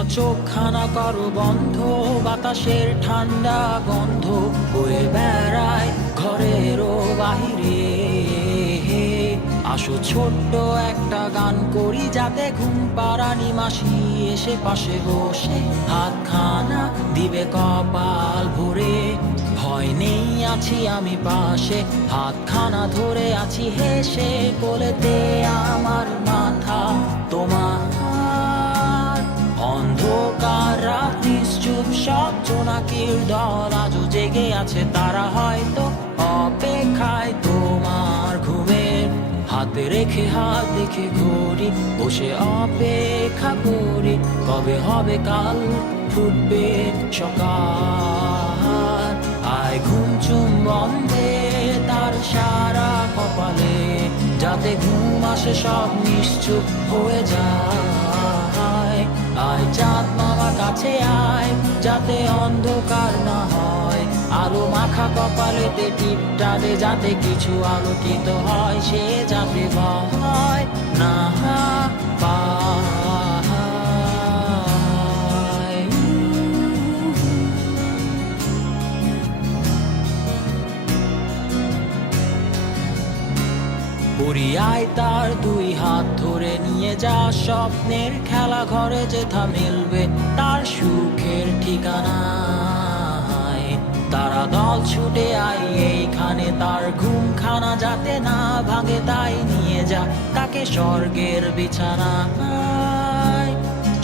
খোলা চোখখানা করো বন্ধ, বাতাসের ঠান্ডা গন্ধ বয়ে বেড়ায় ঘরেরও বাহিরে। আসো ছোট্ট একটা গান করি, যাতে ঘুম পাড়ানি মাসি এসে পাশে বসে হাতখানা দিবে কপাল ভরে। ভয় নেই, আছি আমি পাশে, হাতখানা ধরে আছি হেসে, কোলেতে আমার মাথা তোমার। অন্ধকার রাত নিশ্চুপ, সব জোনাকির দল আজও জেগে আছে, তারা হয়তো অপেক্ষায় তোমার ঘুমের। হাতে রেখে হাত দেখে ঘড়ি, বসে অপেক্ষা করি, কবে হবে কাল, ফুটবে সকাল। আয় ঘুম চুম বন্ধে তার সারা কপালে, যাতে ঘুম আসে সব নিশ্চুপ হয়ে যায়। আয় চাঁদ মামা কাছে আয়, যাতে অন্ধকার না হয়, আলো মাখা কপালেতে টিপটা দে, যাতে কিছু আলোকিত হয়, সে যাতে ভয় না পায়। পরিয়ায় তার দুই হাত ধরে নিয়ে যা, স্বপ্নের খেলা ঘরে যেথা মিলবে তার সুখের ঠিকানা। তারা দল ছুটে আই এইখানে, তার ঘুমখানা যাতে না ভাঙে, তাই নিয়ে যা তাকে স্বর্গের বিছানায়।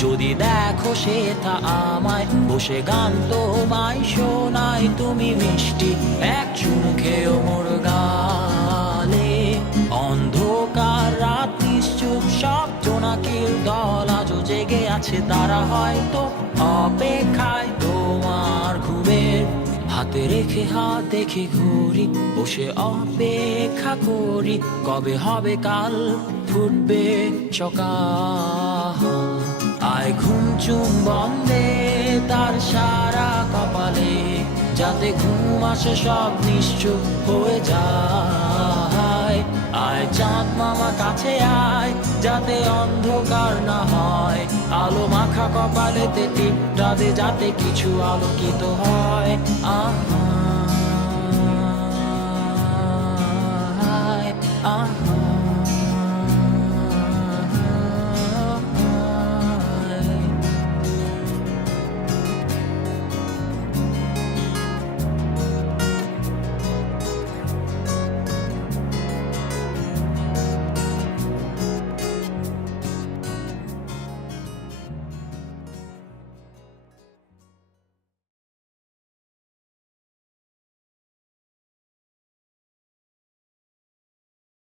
যদি দেখো সে তা আমায় বসে গান তোমায় শোনায়, তুমি মিষ্টি এক চুমু খেয়েও মোর গালে। অন্ধকার রাত নিশ্চুপ, সব জোনাকির দল আজও জেগে আছে, তারা হয়তো অপেক্ষায় তোমার ঘুমের। হাতে রেখে হাত দেখে ঘুরি, বসে অপেক্ষা করি, কবে হবে কাল, ফুটবে সকাল। আয় ঘুম চুম বন্ধে তার সারা কপালে, যাতে ঘুম আসে সব নিশ্চুপ হয়ে যায়। আয় চাঁদ মামা কাছে আয়, যাতে অন্ধকার না হয়, আলো মাখা কপালেতে টিপটা দে, যাতে কিছু আলোকিত হয়। আহা আহা